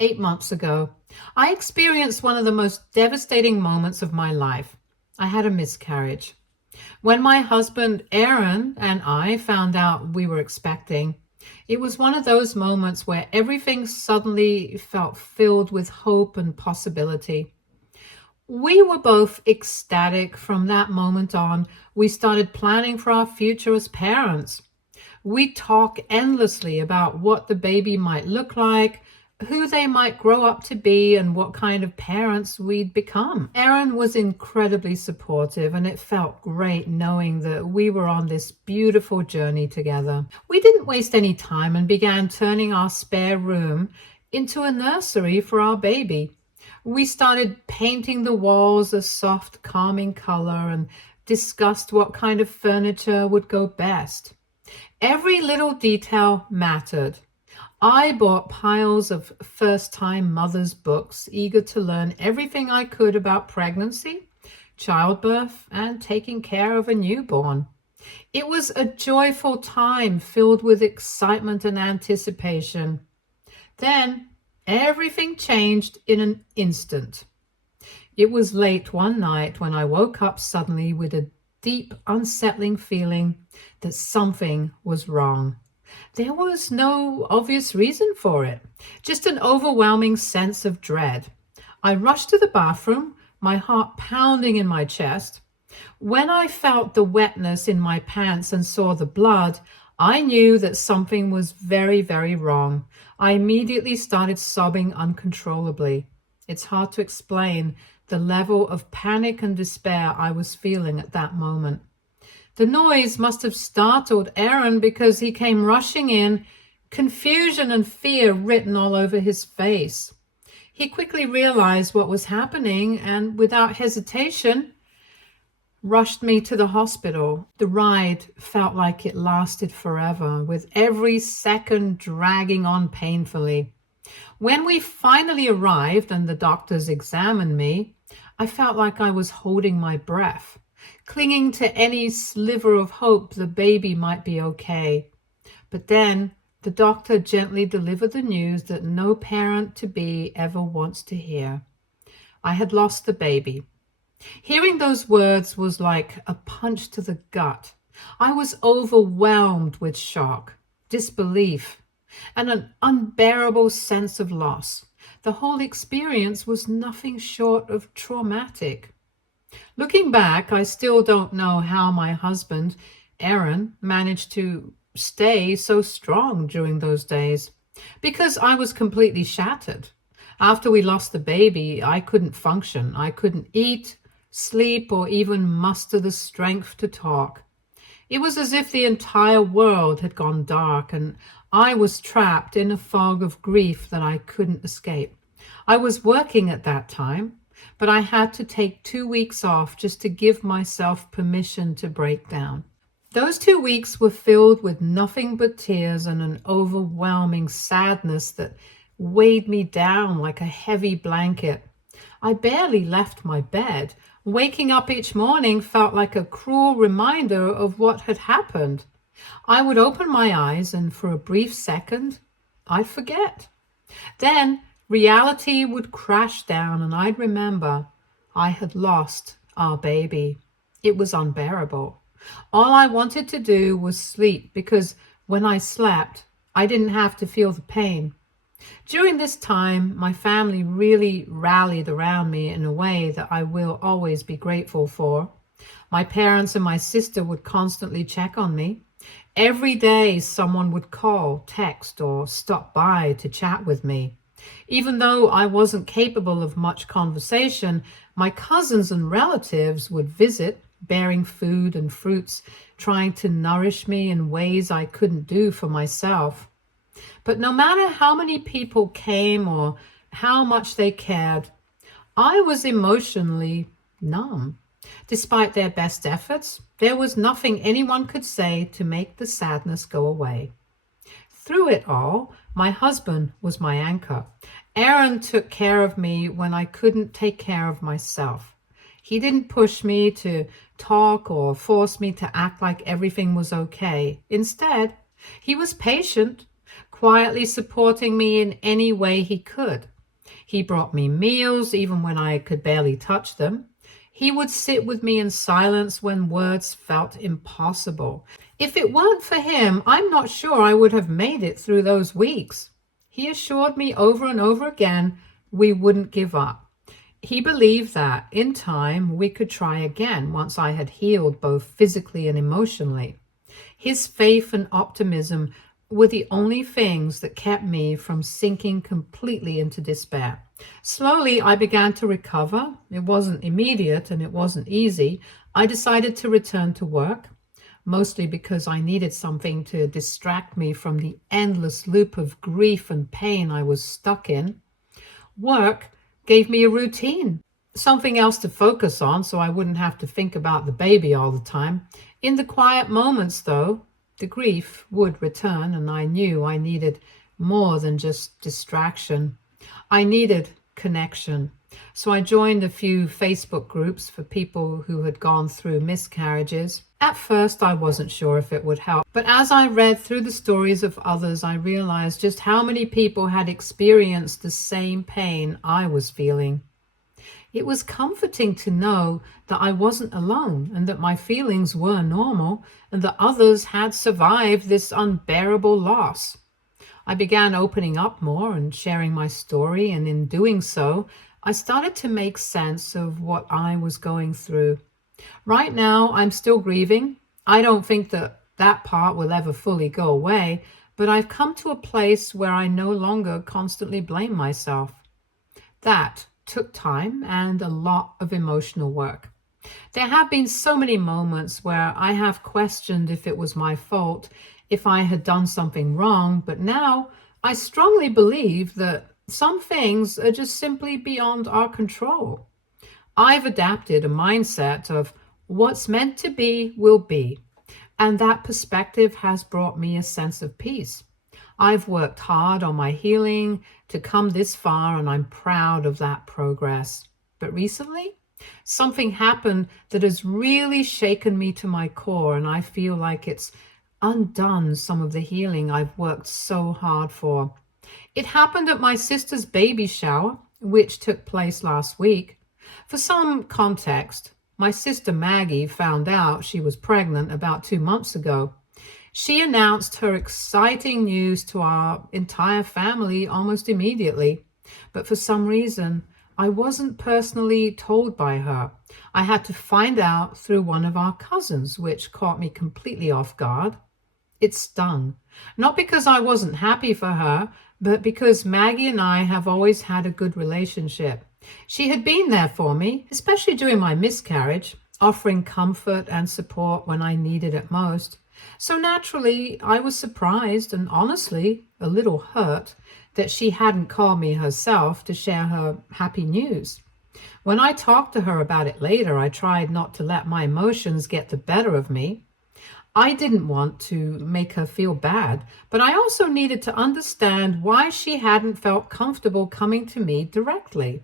8 months ago, I experienced one of the most devastating moments of my life. I had a miscarriage. When my husband, Aaron, and I found out we were expecting, it was one of those moments where everything suddenly felt filled with hope and possibility. We were both ecstatic from that moment on. We started planning for our future as parents. We talk endlessly about what the baby might look like, who they might grow up to be, and what kind of parents we'd become. Erin was incredibly supportive, and it felt great knowing that we were on this beautiful journey together. We didn't waste any time and began turning our spare room into a nursery for our baby. We started painting the walls a soft, calming color and discussed what kind of furniture would go best. Every little detail mattered. I bought piles of first-time mothers' books, eager to learn everything I could about pregnancy, childbirth, and taking care of a newborn. It was a joyful time filled with excitement and anticipation. Then everything changed in an instant. It was late one night when I woke up suddenly with a deep, unsettling feeling that something was wrong. There was no obvious reason for it, just an overwhelming sense of dread. I rushed to the bathroom, my heart pounding in my chest. When I felt the wetness in my pants and saw the blood, I knew that something was very, very wrong. I immediately started sobbing uncontrollably. It's hard to explain the level of panic and despair I was feeling at that moment. The noise must have startled Aaron because he came rushing in, confusion and fear written all over his face. He quickly realized what was happening and, without hesitation, rushed me to the hospital. The ride felt like it lasted forever, with every second dragging on painfully. When we finally arrived and the doctors examined me, I felt like I was holding my breath, clinging to any sliver of hope the baby might be okay. But then the doctor gently delivered the news that no parent-to-be ever wants to hear. I had lost the baby. Hearing those words was like a punch to the gut. I was overwhelmed with shock, disbelief, and an unbearable sense of loss. The whole experience was nothing short of traumatic. Looking back, I still don't know how my husband, Aaron, managed to stay so strong during those days, because I was completely shattered. After we lost the baby, I couldn't function. I couldn't eat, sleep, or even muster the strength to talk. It was as if the entire world had gone dark and I was trapped in a fog of grief that I couldn't escape. I was working at that time, but I had to take 2 weeks off just to give myself permission to break down. Those 2 weeks were filled with nothing but tears and an overwhelming sadness that weighed me down like a heavy blanket. I barely left my bed. Waking up each morning felt like a cruel reminder of what had happened. I would open my eyes and for a brief second, I'd forget. Then reality would crash down and I'd remember I had lost our baby. It was unbearable. All I wanted to do was sleep because when I slept, I didn't have to feel the pain. During this time, my family really rallied around me in a way that I will always be grateful for. My parents and my sister would constantly check on me. Every day, someone would call, text, or stop by to chat with me. Even though I wasn't capable of much conversation, my cousins and relatives would visit, bearing food and fruits, trying to nourish me in ways I couldn't do for myself. But no matter how many people came or how much they cared, I was emotionally numb. Despite their best efforts, there was nothing anyone could say to make the sadness go away. Through it all, my husband was my anchor. Aaron took care of me when I couldn't take care of myself. He didn't push me to talk or force me to act like everything was okay. Instead, he was patient, quietly supporting me in any way he could. He brought me meals even when I could barely touch them. He would sit with me in silence when words felt impossible. If it weren't for him, I'm not sure I would have made it through those weeks. He assured me over and over again we wouldn't give up. He believed that in time we could try again once I had healed both physically and emotionally. His faith and optimism were the only things that kept me from sinking completely into despair. Slowly, I began to recover. It wasn't immediate and it wasn't easy. I decided to return to work, mostly because I needed something to distract me from the endless loop of grief and pain I was stuck in. Work gave me a routine, something else to focus on so I wouldn't have to think about the baby all the time. In the quiet moments, though, the grief would return, and I knew I needed more than just distraction. I needed connection. So I joined a few Facebook groups for people who had gone through miscarriages. At first, I wasn't sure if it would help, but as I read through the stories of others, I realized just how many people had experienced the same pain I was feeling. It was comforting to know that I wasn't alone and that my feelings were normal and that others had survived this unbearable loss. I began opening up more and sharing my story, and in doing so, I started to make sense of what I was going through. Right now, I'm still grieving. I don't think that part will ever fully go away, but I've come to a place where I no longer constantly blame myself. That took time and a lot of emotional work. There have been so many moments where I have questioned if it was my fault, if I had done something wrong, but now I strongly believe that some things are just simply beyond our control. I've adapted a mindset of what's meant to be will be, and that perspective has brought me a sense of peace. I've worked hard on my healing to come this far, and I'm proud of that progress. But recently, something happened that has really shaken me to my core, and I feel like it's undone some of the healing I've worked so hard for. It happened at my sister's baby shower, which took place last week. For some context, my sister Maggie found out she was pregnant about 2 months ago. She announced her exciting news to our entire family almost immediately, but for some reason, I wasn't personally told by her. I had to find out through one of our cousins, which caught me completely off guard. It stung, not because I wasn't happy for her, but because Maggie and I have always had a good relationship. She had been there for me, especially during my miscarriage, offering comfort and support when I needed it most. So naturally, I was surprised and honestly a little hurt that she hadn't called me herself to share her happy news. When I talked to her about it later, I tried not to let my emotions get the better of me. I didn't want to make her feel bad, but I also needed to understand why she hadn't felt comfortable coming to me directly.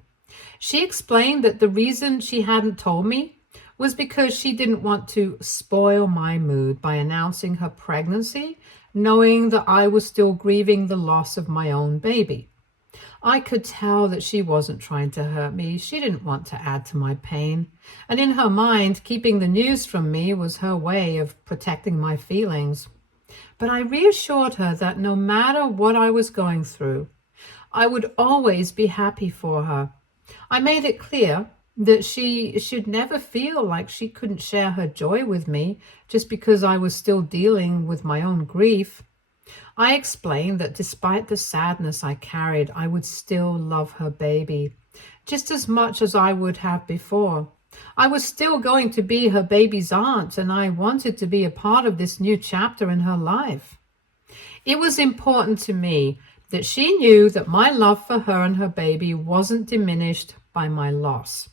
She explained that the reason she hadn't told me was because she didn't want to spoil my mood by announcing her pregnancy, knowing that I was still grieving the loss of my own baby. I could tell that she wasn't trying to hurt me. She didn't want to add to my pain. And in her mind, keeping the news from me was her way of protecting my feelings. But I reassured her that no matter what I was going through, I would always be happy for her. I made it clear that she should never feel like she couldn't share her joy with me just because I was still dealing with my own grief. I explained that despite the sadness I carried, I would still love her baby just as much as I would have before. I was still going to be her baby's aunt, and I wanted to be a part of this new chapter in her life. It was important to me that she knew that my love for her and her baby wasn't diminished by my loss.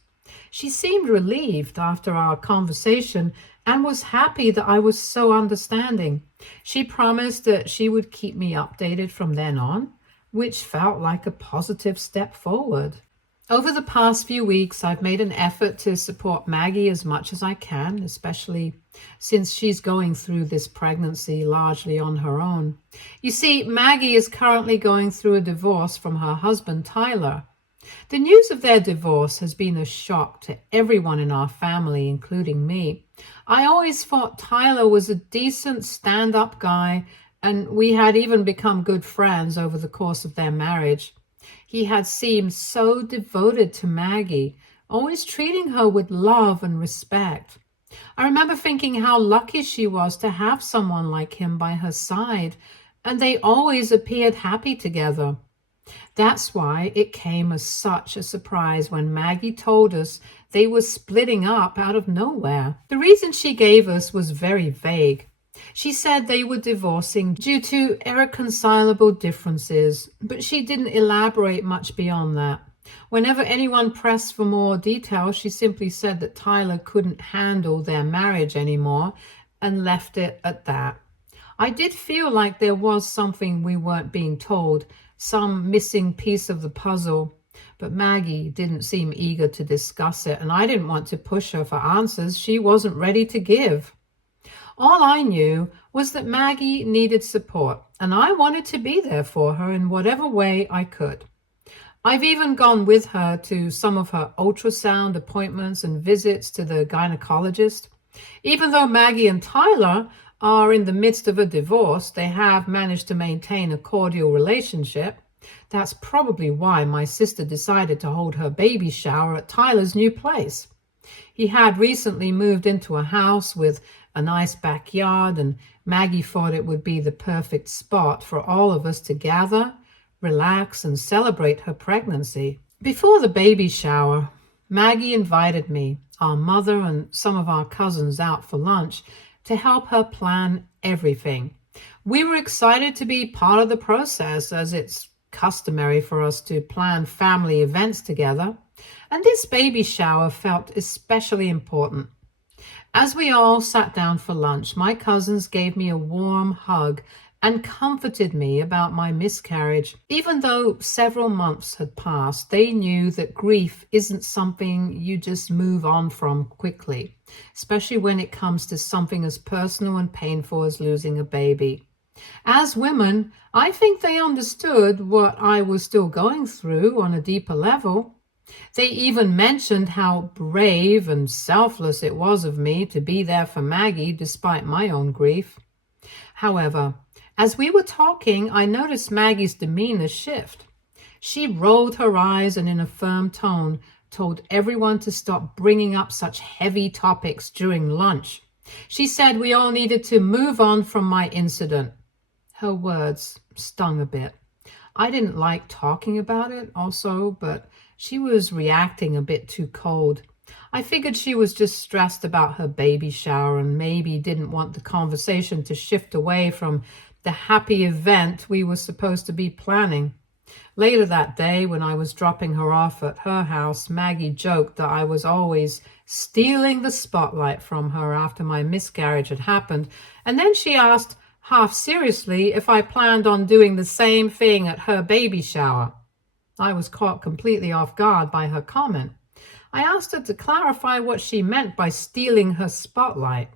She seemed relieved after our conversation and was happy that I was so understanding. She promised that she would keep me updated from then on, which felt like a positive step forward. Over the past few weeks, I've made an effort to support Maggie as much as I can, especially since she's going through this pregnancy largely on her own. You see, Maggie is currently going through a divorce from her husband, Tyler. The news of their divorce has been a shock to everyone in our family, including me. I always thought Tyler was a decent stand-up guy, and we had even become good friends over the course of their marriage. He had seemed so devoted to Maggie, always treating her with love and respect. I remember thinking how lucky she was to have someone like him by her side, and they always appeared happy together. That's why it came as such a surprise when Maggie told us they were splitting up out of nowhere. The reason she gave us was very vague. She said they were divorcing due to irreconcilable differences, but she didn't elaborate much beyond that. Whenever anyone pressed for more detail, she simply said that Tyler couldn't handle their marriage anymore and left it at that. I did feel like there was something we weren't being told, some missing piece of the puzzle, but Maggie didn't seem eager to discuss it, and I didn't want to push her for answers she wasn't ready to give. All I knew was that Maggie needed support, and I wanted to be there for her in whatever way I could. I've even gone with her to some of her ultrasound appointments and visits to the gynecologist. Even though Maggie and Tyler are in the midst of a divorce, they have managed to maintain a cordial relationship. That's probably why my sister decided to hold her baby shower at Tyler's new place. He had recently moved into a house with a nice backyard, and Maggie thought it would be the perfect spot for all of us to gather, relax, and celebrate her pregnancy. Before the baby shower, Maggie invited me, our mother, and some of our cousins out for lunch to help her plan everything. We were excited to be part of the process, as it's customary for us to plan family events together, and this baby shower felt especially important. As we all sat down for lunch, my cousins gave me a warm hug and comforted me about my miscarriage. Even though several months had passed, they knew that grief isn't something you just move on from quickly, especially when it comes to something as personal and painful as losing a baby. As women, I think they understood what I was still going through on a deeper level. They even mentioned how brave and selfless it was of me to be there for Maggie despite my own grief. However, as we were talking, I noticed Maggie's demeanor shift. She rolled her eyes and in a firm tone told everyone to stop bringing up such heavy topics during lunch. She said we all needed to move on from my incident. Her words stung a bit. I didn't like talking about it also, but she was reacting a bit too cold. I figured she was just stressed about her baby shower and maybe didn't want the conversation to shift away from the happy event we were supposed to be planning. Later that day, when I was dropping her off at her house, Maggie joked that I was always stealing the spotlight from her after my miscarriage had happened, and then she asked, half seriously, if I planned on doing the same thing at her baby shower. I was caught completely off guard by her comment. I asked her to clarify what she meant by stealing her spotlight.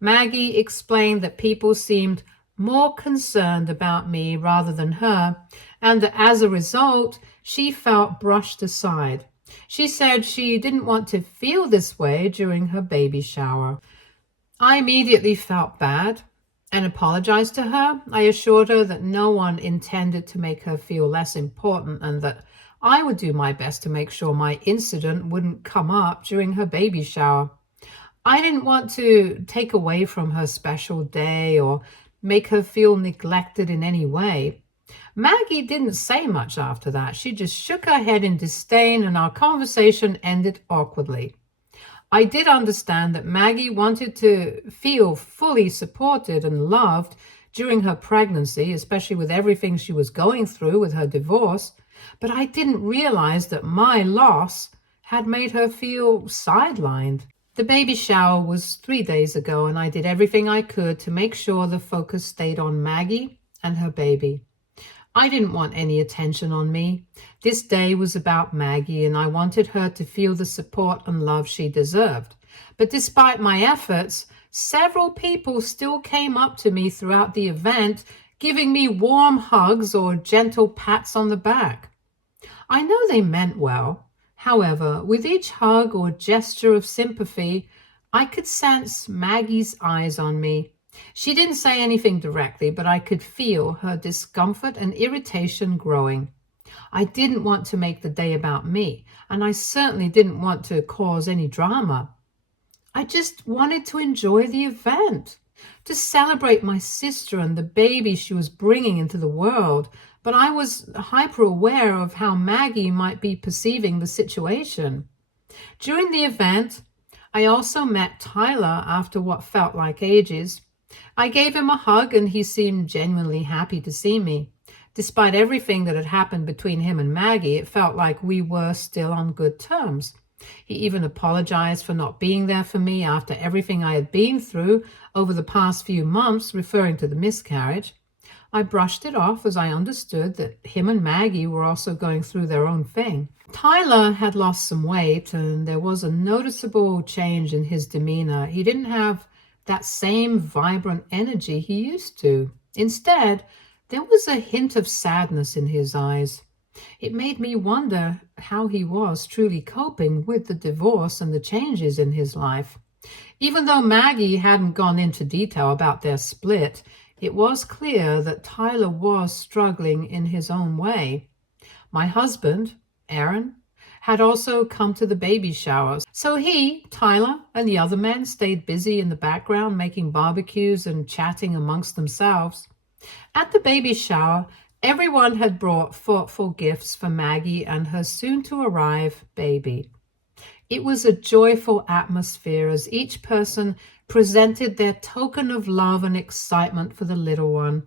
Maggie explained that people seemed more concerned about me rather than her, and that as a result, she felt brushed aside. She said she didn't want to feel this way during her baby shower. I immediately felt bad and apologized to her. I assured her that no one intended to make her feel less important and that I would do my best to make sure my incident wouldn't come up during her baby shower. I didn't want to take away from her special day or make her feel neglected in any way. Maggie didn't say much after that. She just shook her head in disdain, and our conversation ended awkwardly. I did understand that Maggie wanted to feel fully supported and loved during her pregnancy, especially with everything she was going through with her divorce, but I didn't realize that my loss had made her feel sidelined. The baby shower was 3 days ago, and I did everything I could to make sure the focus stayed on Maggie and her baby. I didn't want any attention on me. This day was about Maggie, and I wanted her to feel the support and love she deserved. But despite my efforts, several people still came up to me throughout the event, giving me warm hugs or gentle pats on the back. I know they meant well. However, with each hug or gesture of sympathy, I could sense Maggie's eyes on me. She didn't say anything directly, but I could feel her discomfort and irritation growing. I didn't want to make the day about me, and I certainly didn't want to cause any drama. I just wanted to enjoy the event, to celebrate my sister and the baby she was bringing into the world. But I was hyper aware of how Maggie might be perceiving the situation. During the event, I also met Tyler after what felt like ages. I gave him a hug and he seemed genuinely happy to see me. Despite everything that had happened between him and Maggie, it felt like we were still on good terms. He even apologized for not being there for me after everything I had been through over the past few months, referring to the miscarriage. I brushed it off as I understood that him and Maggie were also going through their own thing. Tyler had lost some weight and there was a noticeable change in his demeanor. He didn't have that same vibrant energy he used to. Instead, there was a hint of sadness in his eyes. It made me wonder how he was truly coping with the divorce and the changes in his life. Even though Maggie hadn't gone into detail about their split, it was clear that Tyler was struggling in his own way. My husband, Aaron, had also come to the baby showers. So he, Tyler, and the other men stayed busy in the background making barbecues and chatting amongst themselves. At the baby shower, everyone had brought thoughtful gifts for Maggie and her soon-to-arrive baby. It was a joyful atmosphere as each person presented their token of love and excitement for the little one.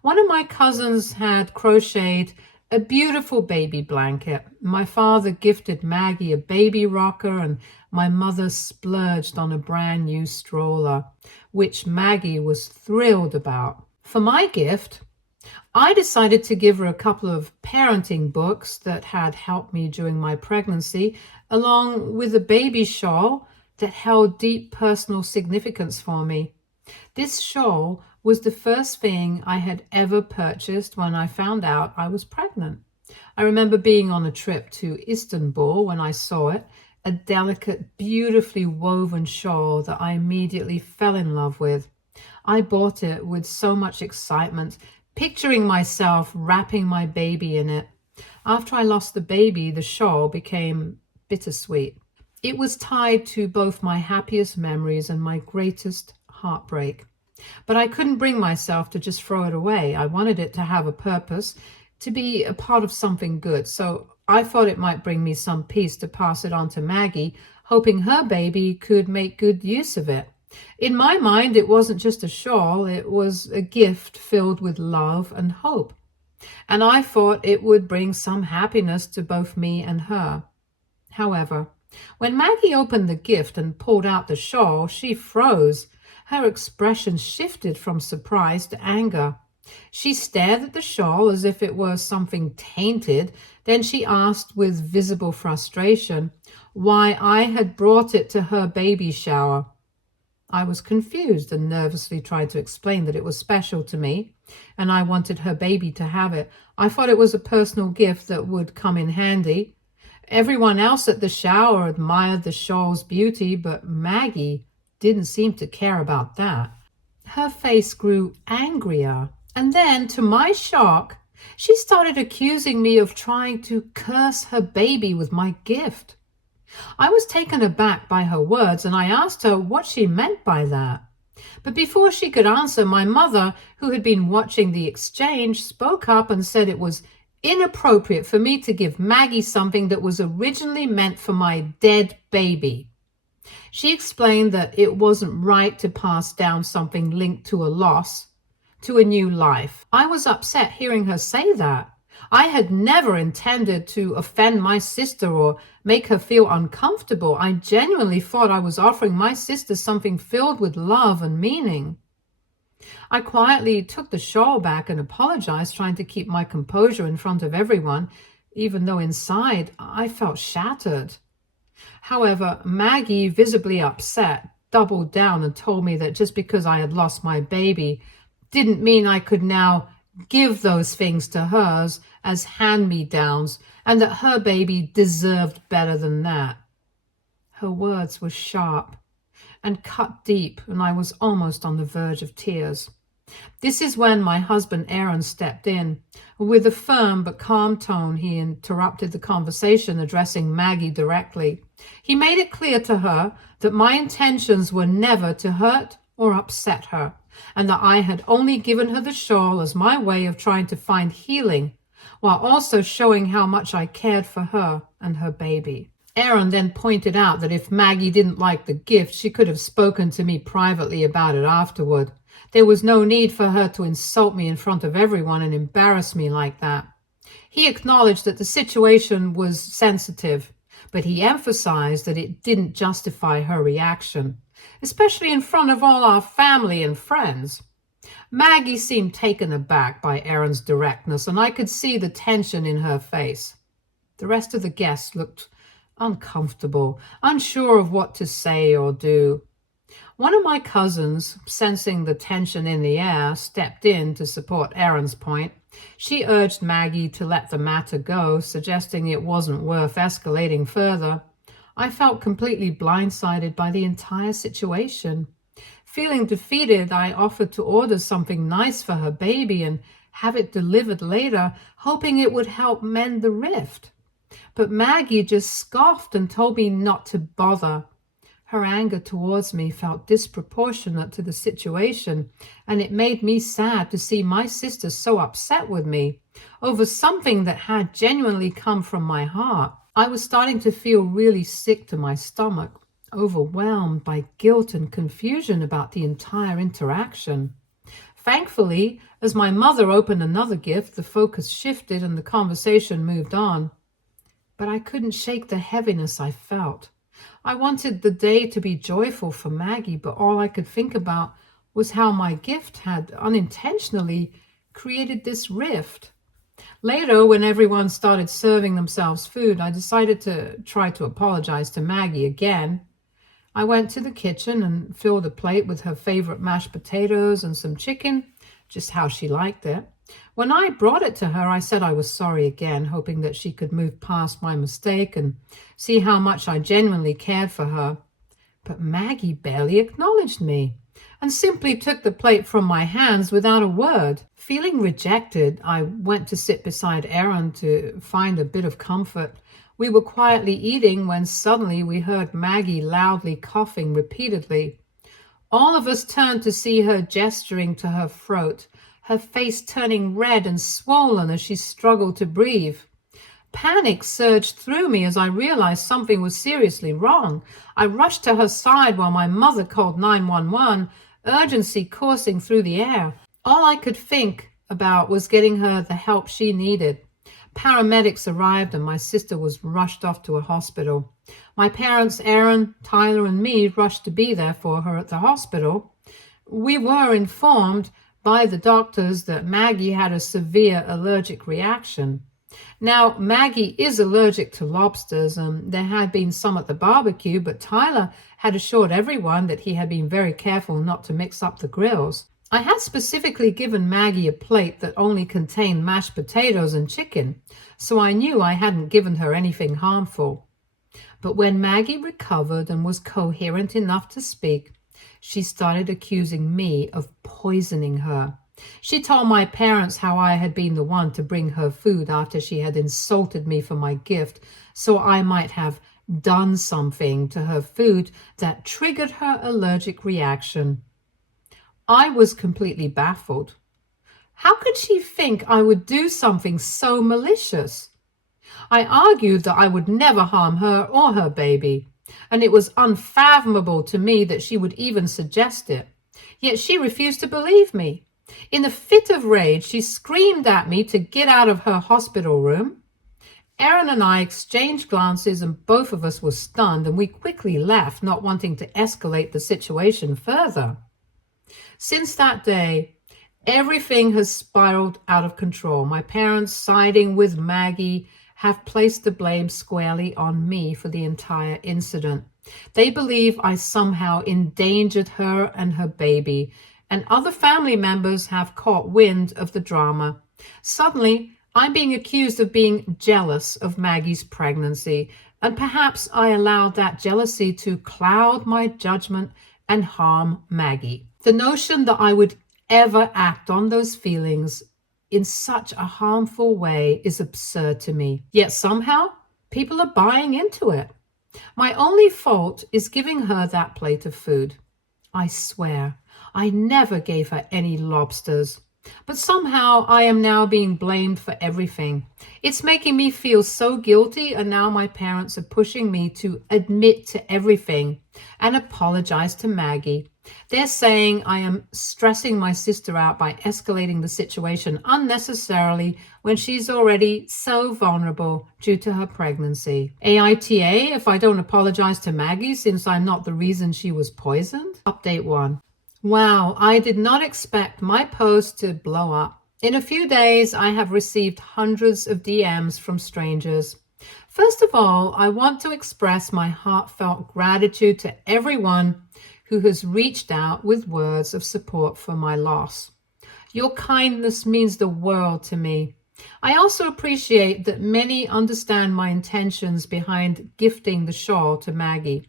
One of my cousins had crocheted a beautiful baby blanket. My father gifted Maggie a baby rocker, and my mother splurged on a brand new stroller, which Maggie was thrilled about. For my gift, I decided to give her a couple of parenting books that had helped me during my pregnancy, along with a baby shawl that held deep personal significance for me. This shawl was the first thing I had ever purchased when I found out I was pregnant. I remember being on a trip to Istanbul when I saw it, a delicate, beautifully woven shawl that I immediately fell in love with. I bought it with so much excitement, picturing myself wrapping my baby in it. After I lost the baby, the shawl became bittersweet. It was tied to both my happiest memories and my greatest heartbreak. But I couldn't bring myself to just throw it away. I wanted it to have a purpose, to be a part of something good. So I thought it might bring me some peace to pass it on to Maggie, hoping her baby could make good use of it. In my mind, it wasn't just a shawl, it was a gift filled with love and hope. And I thought it would bring some happiness to both me and her. However, when Maggie opened the gift and pulled out the shawl, she froze. Her expression shifted from surprise to anger. She stared at the shawl as if it were something tainted. Then she asked with visible frustration why I had brought it to her baby shower. I was confused and nervously tried to explain that it was special to me and I wanted her baby to have it. I thought it was a personal gift that would come in handy. Everyone else at the shower admired the shawl's beauty, but Maggie didn't seem to care about that. Her face grew angrier, and then, to my shock, she started accusing me of trying to curse her baby with my gift. I was taken aback by her words, and I asked her what she meant by that. But before she could answer, my mother, who had been watching the exchange, spoke up and said it was inappropriate for me to give Maggie something that was originally meant for my dead baby. She explained that it wasn't right to pass down something linked to a loss to a new life. I was upset hearing her say that. I had never intended to offend my sister or make her feel uncomfortable. I genuinely thought I was offering my sister something filled with love and meaning. I quietly took the shawl back and apologized, trying to keep my composure in front of everyone, even though inside I felt shattered. However, Maggie, visibly upset, doubled down and told me that just because I had lost my baby didn't mean I could now give those things to hers as hand-me-downs, and that her baby deserved better than that. Her words were sharp and cut deep, and I was almost on the verge of tears. This is when my husband Aaron stepped in. With a firm but calm tone, he interrupted the conversation, addressing Maggie directly. He made it clear to her that my intentions were never to hurt or upset her, and that I had only given her the shawl as my way of trying to find healing, while also showing how much I cared for her and her baby. Aaron then pointed out that if Maggie didn't like the gift, she could have spoken to me privately about it afterward. There was no need for her to insult me in front of everyone and embarrass me like that. He acknowledged that the situation was sensitive, but he emphasized that it didn't justify her reaction, especially in front of all our family and friends. Maggie seemed taken aback by Aaron's directness, and I could see the tension in her face. The rest of the guests looked uncomfortable, unsure of what to say or do. One of my cousins, sensing the tension in the air, stepped in to support Aaron's point. She urged Maggie to let the matter go, suggesting it wasn't worth escalating further. I felt completely blindsided by the entire situation. Feeling defeated, I offered to order something nice for her baby and have it delivered later, hoping it would help mend the rift. But Maggie just scoffed and told me not to bother. Her anger towards me felt disproportionate to the situation, and it made me sad to see my sister so upset with me over something that had genuinely come from my heart. I was starting to feel really sick to my stomach, overwhelmed by guilt and confusion about the entire interaction. Thankfully, as my mother opened another gift, the focus shifted and the conversation moved on. But I couldn't shake the heaviness I felt. I wanted the day to be joyful for Maggie, but all I could think about was how my gift had unintentionally created this rift. Later, when everyone started serving themselves food, I decided to try to apologize to Maggie again. I went to the kitchen and filled a plate with her favorite mashed potatoes and some chicken, just how she liked it. When I brought it to her, I said I was sorry again, hoping that she could move past my mistake and see how much I genuinely cared for her. But Maggie barely acknowledged me and simply took the plate from my hands without a word. Feeling rejected, I went to sit beside Aaron to find a bit of comfort. We were quietly eating when suddenly we heard Maggie loudly coughing repeatedly. All of us turned to see her gesturing to her throat, her face turning red and swollen as she struggled to breathe. Panic surged through me as I realized something was seriously wrong. I rushed to her side while my mother called 911, urgency coursing through the air. All I could think about was getting her the help she needed. Paramedics arrived and my sister was rushed off to a hospital. My parents, Aaron, Tyler, and me rushed to be there for her at the hospital. We were informed by the doctors that Maggie had a severe allergic reaction. Now, Maggie is allergic to lobsters, and there had been some at the barbecue, but Tyler had assured everyone that he had been very careful not to mix up the grills. I had specifically given Maggie a plate that only contained mashed potatoes and chicken, so I knew I hadn't given her anything harmful. But when Maggie recovered and was coherent enough to speak, she started accusing me of poisoning her. She told my parents how I had been the one to bring her food after she had insulted me for my gift, so I might have done something to her food that triggered her allergic reaction. I was completely baffled. How could she think I would do something so malicious? I argued that I would never harm her or her baby, and it was unfathomable to me that she would even suggest it. Yet she refused to believe me. In a fit of rage, she screamed at me to get out of her hospital room. Aaron and I exchanged glances, and both of us were stunned, and we quickly left, not wanting to escalate the situation further. Since that day, everything has spiraled out of control. My parents, siding with Maggie, have placed the blame squarely on me for the entire incident. They believe I somehow endangered her and her baby, and other family members have caught wind of the drama. Suddenly, I'm being accused of being jealous of Maggie's pregnancy, and perhaps I allowed that jealousy to cloud my judgment and harm Maggie. The notion that I would ever act on those feelings in such a harmful way is absurd to me. Yet somehow, people are buying into it. My only fault is giving her that plate of food. I swear, I never gave her any lobsters. But somehow I am now being blamed for everything. It's making me feel so guilty, and now my parents are pushing me to admit to everything and apologize to Maggie. They're saying I am stressing my sister out by escalating the situation unnecessarily when she's already so vulnerable due to her pregnancy. AITA if I don't apologize to Maggie since I'm not the reason she was poisoned? Update 1. Wow, I did not expect my post to blow up. In a few days, I have received hundreds of DMs from strangers. First of all, I want to express my heartfelt gratitude to everyone who has reached out with words of support for my loss. Your kindness means the world to me. I also appreciate that many understand my intentions behind gifting the shawl to Maggie.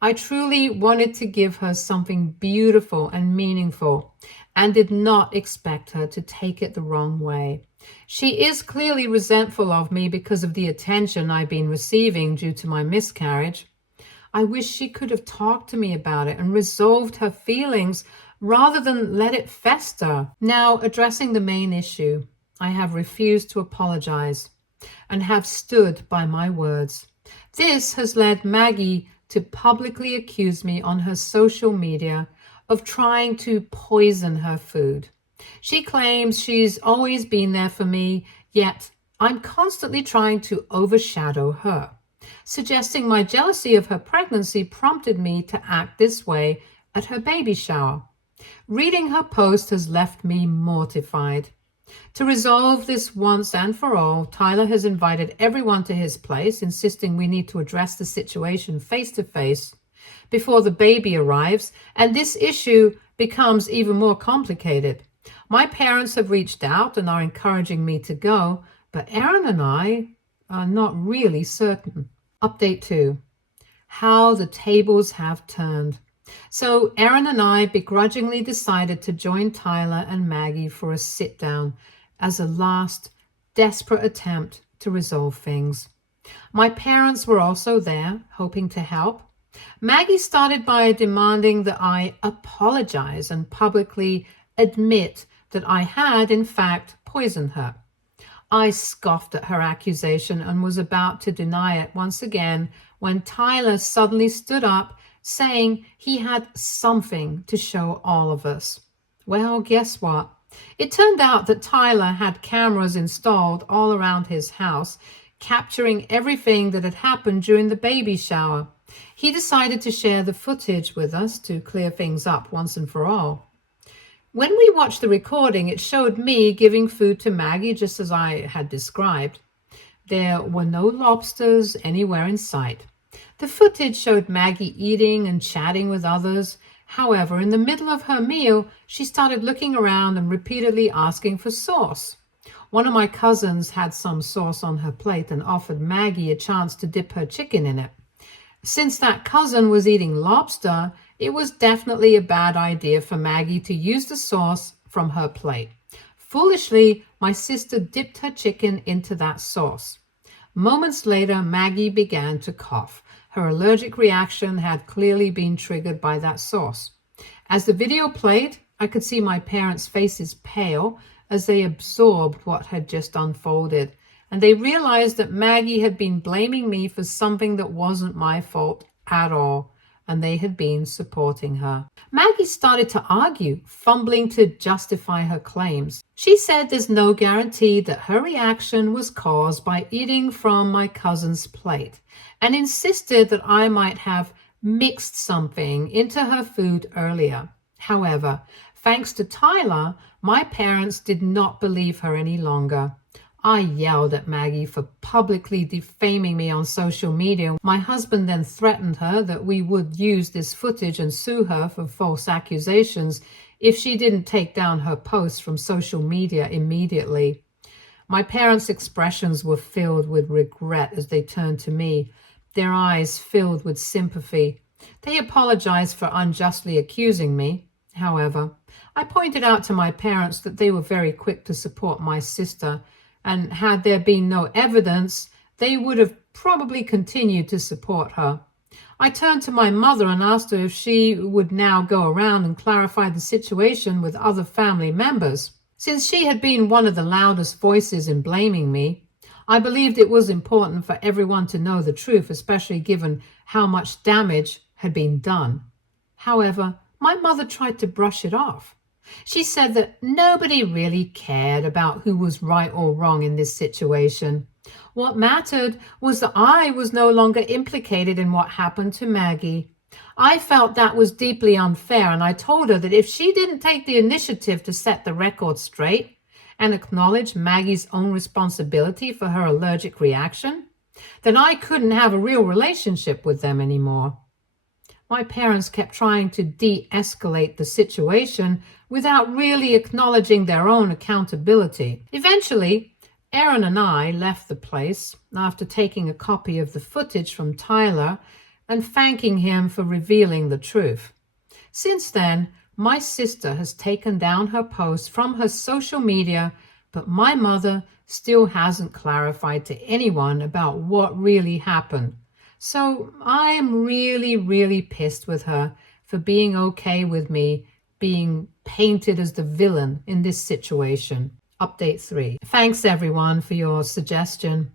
I truly wanted to give her something beautiful and meaningful and did not expect her to take it the wrong way. She is clearly resentful of me because of the attention I've been receiving due to my miscarriage. I wish she could have talked to me about it and resolved her feelings rather than let it fester. Now, addressing the main issue, I have refused to apologize and have stood by my words. This has led Maggie to publicly accuse me on her social media of trying to poison her food. She claims she's always been there for me, yet I'm constantly trying to overshadow her. Suggesting my jealousy of her pregnancy prompted me to act this way at her baby shower. Reading her post has left me mortified. To resolve this once and for all, Tyler has invited everyone to his place, insisting we need to address the situation face to face before the baby arrives, and this issue becomes even more complicated. My parents have reached out and are encouraging me to go, but Aaron and I are not really certain. Update 2. How the tables have turned. So Aaron and I begrudgingly decided to join Tyler and Maggie for a sit-down as a last, desperate attempt to resolve things. My parents were also there, hoping to help. Maggie started by demanding that I apologize and publicly admit that I had, in fact, poisoned her. I scoffed at her accusation and was about to deny it once again when Tyler suddenly stood up, saying he had something to show all of us. Well, guess what? It turned out that Tyler had cameras installed all around his house, capturing everything that had happened during the baby shower. He decided to share the footage with us to clear things up once and for all. When we watched the recording, it showed me giving food to Maggie just as I had described. There were no lobsters anywhere in sight. The footage showed Maggie eating and chatting with others. However, in the middle of her meal, she started looking around and repeatedly asking for sauce. One of my cousins had some sauce on her plate and offered Maggie a chance to dip her chicken in it. Since that cousin was eating lobster, it was definitely a bad idea for Maggie to use the sauce from her plate. Foolishly, my sister dipped her chicken into that sauce. Moments later, Maggie began to cough. Her allergic reaction had clearly been triggered by that sauce. As the video played, I could see my parents' faces pale as they absorbed what had just unfolded, and they realized that Maggie had been blaming me for something that wasn't my fault at all, and they had been supporting her. Maggie started to argue, fumbling to justify her claims. She said there's no guarantee that her reaction was caused by eating from my cousin's plate, and insisted that I might have mixed something into her food earlier. However, thanks to Tyler, my parents did not believe her any longer. I yelled at Maggie for publicly defaming me on social media. My husband then threatened her that we would use this footage and sue her for false accusations if she didn't take down her posts from social media immediately. My parents' expressions were filled with regret as they turned to me, their eyes filled with sympathy. They apologized for unjustly accusing me. However, I pointed out to my parents that they were very quick to support my sister, and had there been no evidence, they would have probably continued to support her. I turned to my mother and asked her if she would now go around and clarify the situation with other family members. Since she had been one of the loudest voices in blaming me, I believed it was important for everyone to know the truth, especially given how much damage had been done. However, my mother tried to brush it off. She said that nobody really cared about who was right or wrong in this situation. What mattered was that I was no longer implicated in what happened to Maggie. I felt that was deeply unfair, and I told her that if she didn't take the initiative to set the record straight and acknowledge Maggie's own responsibility for her allergic reaction, then I couldn't have a real relationship with them anymore. My parents kept trying to de-escalate the situation without really acknowledging their own accountability. Eventually, Aaron and I left the place after taking a copy of the footage from Tyler and thanking him for revealing the truth. Since then, my sister has taken down her post from her social media, but my mother still hasn't clarified to anyone about what really happened. So I am really pissed with her for being okay with me being painted as the villain in this situation. Update 3. Thanks everyone for your suggestion.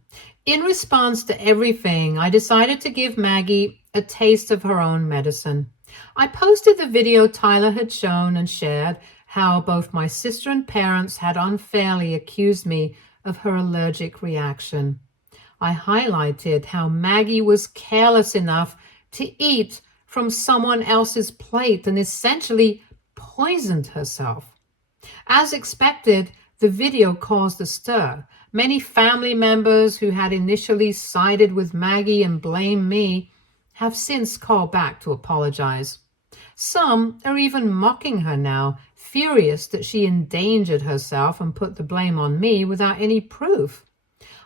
In response to everything, I decided to give Maggie a taste of her own medicine. I posted the video Tyler had shown and shared how both my sister and parents had unfairly accused me of her allergic reaction. I highlighted how Maggie was careless enough to eat from someone else's plate and essentially poisoned herself. As expected, the video caused a stir. Many family members who had initially sided with Maggie and blamed me have since called back to apologize. Some are even mocking her now, furious that she endangered herself and put the blame on me without any proof.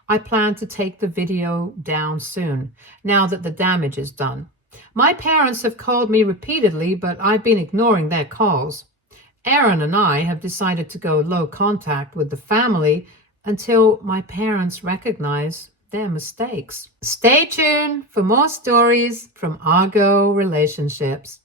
I plan to take the video down soon, now that the damage is done. My parents have called me repeatedly, but I've been ignoring their calls. Aaron and I have decided to go low contact with the family until my parents recognize their mistakes. Stay tuned for more stories from Argo Relationships.